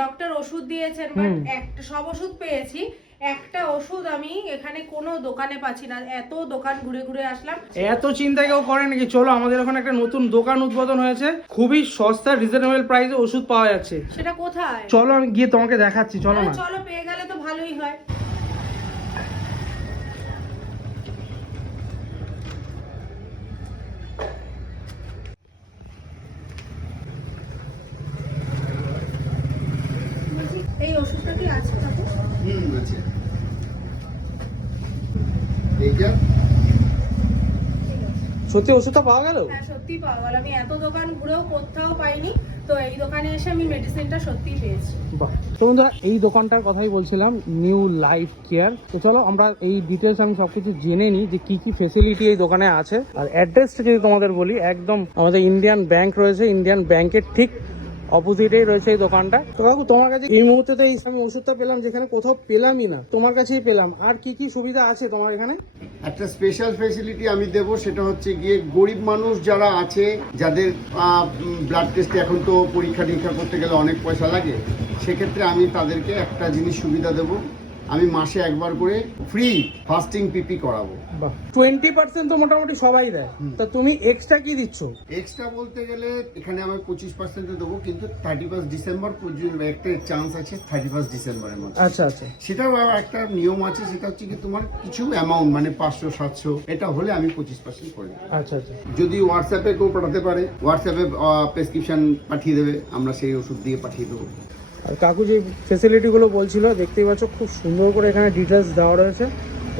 Doctor ওষুধ দিয়েছেন, but একটা সব ওষুধ পেয়েছি, একটা ওষুধ আমি এখানে কোনো দোকানে পাচ্ছি না। এত দোকান ঘুরে ঘুরে আসলাম। এত চিন্তা কেউ করে নাকি? চলো, আমাদের ওখানে একটা নতুন দোকান উদ্বোধন হয়েছে, খুবই সস্তা রিজনেবল প্রাইসে ওষুধ পাওয়া যাচ্ছে। সেটা কোথায়? চলো আমি গিয়ে তোমাকে দেখাচ্ছি, চলো না। চলো, পেয়ে গেলে তো ভালোই হয়। এই ওষুধটা কি আছে কাকু? আছে। এইটা সত্যি ওষুধটা পাওয়া গেল? হ্যাঁ, সত্যি পাওয়া গেল। আমি এত দোকান ঘুরেও কোথাও পাইনি, তো এই দোকানে এসে আমি মেডিসিনটা সত্যিই পেয়েছি। বাহ। তো বন্ধুরা, এই দোকানটার কথাই বলছিলাম, নিউ লাইফ কেয়ার। তো চলো আমরা এই ডিটেলস আমি সবকিছু জেনে নিই যে কি কি ফেসিলিটি এই দোকানে আছে। আর অ্যাড্রেসটা যদি তোমাদের বলি, একদম আমাদের ইন্ডিয়ান ব্যাংক রয়েছে, ইন্ডিয়ান ব্যাংকের ঠিক অপোজিটেই রয়েছে এই দোকানটা। তো কাকু, তোমার কাছে এই মুহূর্তে তো আমি ওষুধটা পেলাম যেখানে কোথাও পেলামই না, তোমার কাছেই পেলাম। আর কি কি সুবিধা আছে তোমার এখানে? একটা স্পেশাল ফেসিলিটি আমি দেব, সেটা হচ্ছে গিয়ে গরিব মানুষ যারা আছে, যাদের ব্লাড টেস্ট এখন তো পরীক্ষা নিরীক্ষা করতে গেলে অনেক পয়সা লাগে, সেক্ষেত্রে আমি তাদেরকে একটা জিনিস সুবিধা দেব, আমি মাসে একবার করে ফ্রি ফাস্টিং পিপি করাবো। বাহ, 20% তো মোটামুটি সবাই দেয়, তা তুমি এক্সট্রা কি দিচ্ছ? এক্সট্রা বলতে গেলে এখানে আমি 25% দেবো, কিন্তু 31 ডিসেম্বর পর্যন্ত একটা চান্স আছে, 31 ডিসেম্বরের মধ্যে। আচ্ছা আচ্ছা। সেটাও আবার একটা নিয়ম আছে, সেটা হচ্ছে কি তোমার কিছু অ্যামাউন্ট মানে 500-700 এটা হলে আমি 25% করে দিই। আচ্ছা আচ্ছা। যদি হোয়াটসঅ্যাপে কেউ পাঠাতে পারে, হোয়াটসঅ্যাপে প্রেসক্রিপশন পাঠিয়ে দেবে, আমরা সেই ওষুধ দিয়ে পাঠিয়ে দেবো। আর কাকু যে ফেসিলিটিগুলো বলছিল, দেখতেই পাচ্ছ খুব সুন্দর করে এখানে ডিটেলস দেওয়া রয়েছে।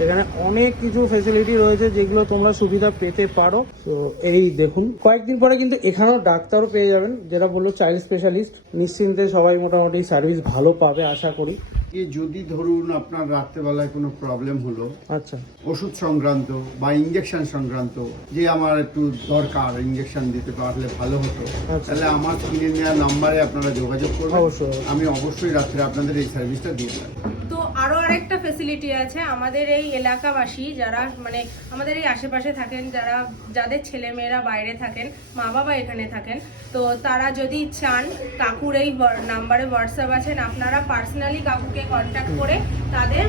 এখানে অনেক কিছু ফেসিলিটি রয়েছে যেগুলো তোমরা সুবিধা পেতে পারো। তো এই দেখুন, কয়েকদিন পরে কিন্তু এখানেও ডাক্তারও পেয়ে যাবেন, যেটা বললো চাইল্ড স্পেশালিস্ট। নিশ্চিন্তে সবাই মোটামুটি সার্ভিস ভালো পাবে আশা করি। যদি ধরুন আপনার রাত্রেবেলায় কোনো প্রবলেম হলো, আচ্ছা, ওষুধ সংক্রান্ত বা ইঞ্জেকশন সংক্রান্ত, যে আমার একটু দরকার, ইঞ্জেকশন দিতে পারলে ভালো হতো, তাহলে আমার কিনে নেওয়া নাম্বারে আপনারা যোগাযোগ করবেন। অবশ্যই। আমি অবশ্যই রাত্রে আপনাদের এই সার্ভিসটা দিয়ে দেবো। তো আরো আরেকটা ফেসিলিটি আছে, আমাদের এই এলাকাবাসী যারা মানে আমাদের এই আশেপাশে থাকেন, যাদের ছেলে মেয়েরা বাইরে থাকেন, মা বাবা এখানে থাকেন, তো তারা যদি চান, কাকুর এই নাম্বারে হোয়াটসঅ্যাপ আছেন, আপনারা পার্সোনালি কাকুকে কন্ট্যাক্ট করে তাদের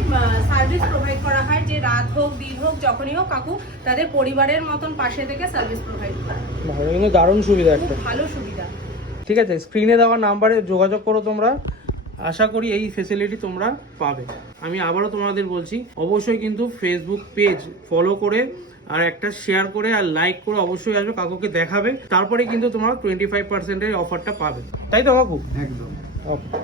সার্ভিস প্রোভাইড করা হয়, যে রাত হোক দিন হোক যখনই হোক, কাকু তাদের পরিবারের মতন পাশে থেকে সার্ভিস প্রোভাইড করে। ভালো, কিন্তু দারুণ সুবিধা একটা। ভালো সুবিধা। ঠিক আছে, স্ক্রিনে দেওয়া নাম্বারে যোগাযোগ করো তোমরা, আশা করি এই ফেসিলিটি তোমরা পাবে। আমি আবারও তোমাদের বলছি, অবশ্যই কিন্তু ফেসবুক পেজ ফলো করে আর একটা শেয়ার করে আর লাইক করে অবশ্যই আসবে, কাকুকে দেখাবে, তারপরে কিন্তু তোমরা 25% অফারটা পাবে, তাই তো কাকু? একদম। ওকে।